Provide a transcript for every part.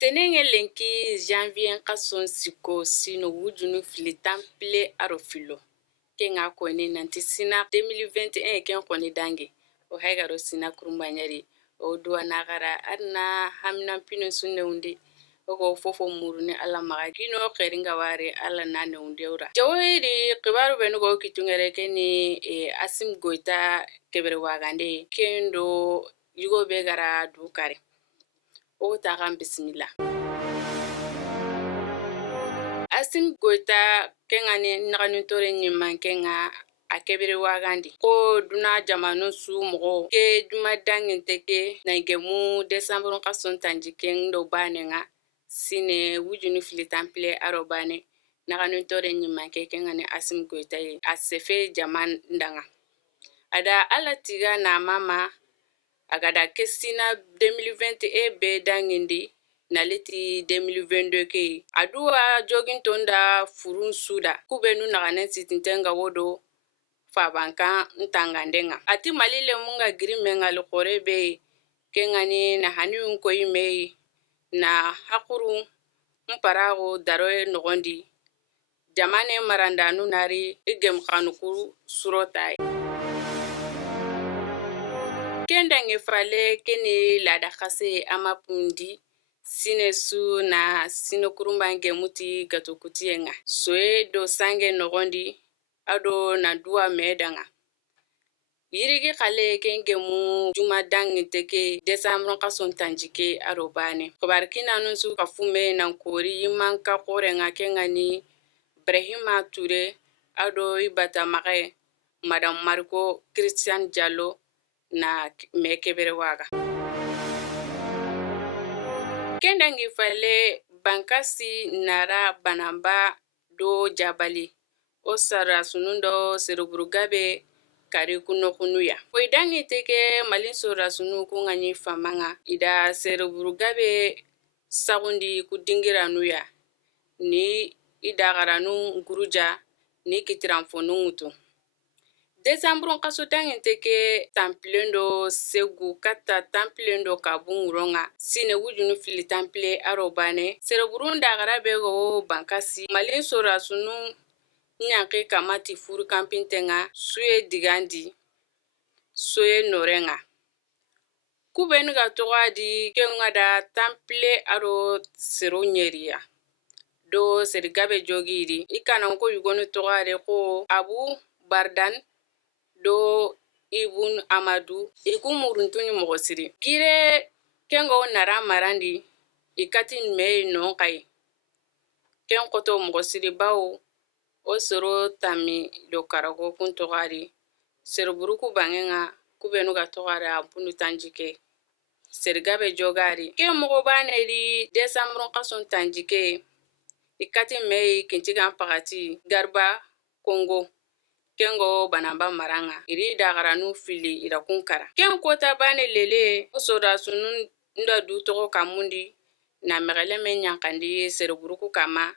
Tenenge lenki janvier ka son siko sino wujunu fili tanpile aro filo. Kenga kone nanti sina 2021 ken kone dange. O haigaro sina kurumbanyari. O duwa nagara adna hamina pino sunne undi. Oko fofo murune ala maga gino keringa ware ala nane undi ura. Jawiri kibaru benugo kitungere keni Asim Goita kebere wagande kendo yugo begara dukare. O tagan bismillah. Asim Goita kengani naganutore nyiman kenga akebere wagandi ko duna jamanu su mogo ke juma dangin teke na igemu Desember ka son tanjiken do banenga sine wujunu fili tanpile arobane naganutore nyiman kengani Asim Goita ye asefe jaman ndanga ada alatiga na mama agada kesina 2021 be dangindi na leti 2022 ke adua jogin tonda furun suda kubenu naganen sitintenga wodo fabanka ntangandenga ati malile munga girimenga lokore be kengani na hani unko imei na hakuru mparago daroe nogondi jamane marandanu nari igem kanukuru surotai Kendange frale keni ladakase amapundi sine su na sino kurumbange muti gatokutienga soe do sange nogondi ado na dua medanga yirigi kale kenge mu juma dangi teke Desember ka son tanjike arobane kobarkina nunsu kafume nankori yimanka korenga kengani Brahima Ture ado ibata mage Madame Marco Christian Diallo na mekebere waga Kendangi fale bankasi nara banamba do jabali o sara sunundo seruburugabe kari kunokunuya Koidangi teke malin sora sunu kungani famanga ida seruburugabe sagundi kudingira nuya ni idagaranu nguruja ni kitiranfonu ngutu Desember kaso dangin teke tampilendo segu kata tampilendo kabunguronga sine wujunu fili tampile arobane sereburunda garabego bankasi malin sora sunu nyanke kamati furu kampintenga suye digandi suye norenga kubenu ga togadi kenga da tampile aro sero nyeria do serigabe jogiri ikana ko yugonu togade ko Abu Bardan do Ibn Amadu ikumuruntunyi mogosiri gire kengo nara marandi ikatin me non kai ken koto mogosiri bawo o soro tami do karago kun togari serburuku bangenga kubenu ga togari ampunu tanjike serigabe jogari ken mogo baneri Desember ka son tanjike ikatin me kintiga pagati Garba Kongo kengo banamba maranga iri dagaranu fili ira kunkara ken kota bane lele osoda sunun nda du togo kamundi na megele men nyankandi sereburuku kama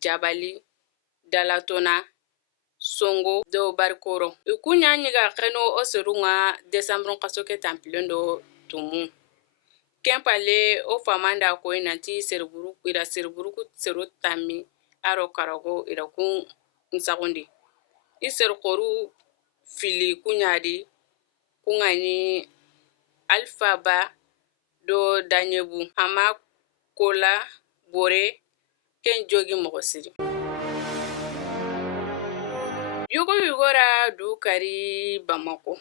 jabali dalatona songo do barkoro ikunya nyiga keno oserunga Desember kasoke tampilendo tumu kempale o famanda ko inanti sereburuku sero tami aro karago ira kun nsagundi Iser koru fili kunyadi kungani alfaba do danyebu hama kola bore ken jogi mogosiri Yugora du kari Bamako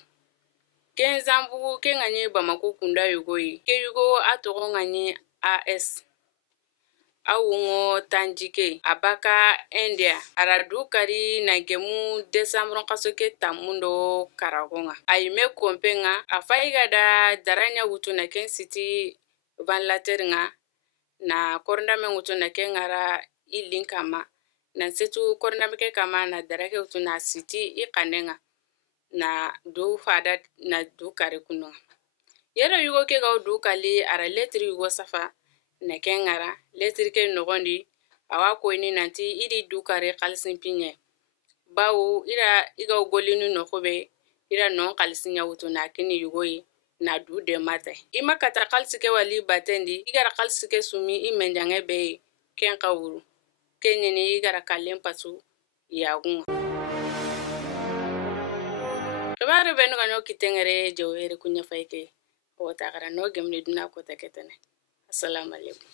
ken zambu ken ngani Bamako kunda yugoi ke yugo atogo ngani AS awungo tanjike abaka India aradu kari nagemu Desember kasoke tamundo karagonga ayime kompenga afaiga da daranya wutu na ken city van lateringa na korndame wutu na ken ngara ilinkama na setu korndame ke kama na darake wutu na city ikanenga na du fada na du kare kuno yero yugo ke ga du kali ara letri yugo safa na kengara letri ke nogondi awa ko ni nanti iri du kare kalsin pinye bawo ira iga golinu nokobe ira non kalsin ya wutu na kini yugoyi na du de mate ima kata kalsike wali batendi igara kalsike sumi imenjange be ken kawuru kenyeni igara kallen pasu yagunga kabare benu kanyo kitengere jowere kunya faike wota gara no gemne duna ko taketene assalamu alaikum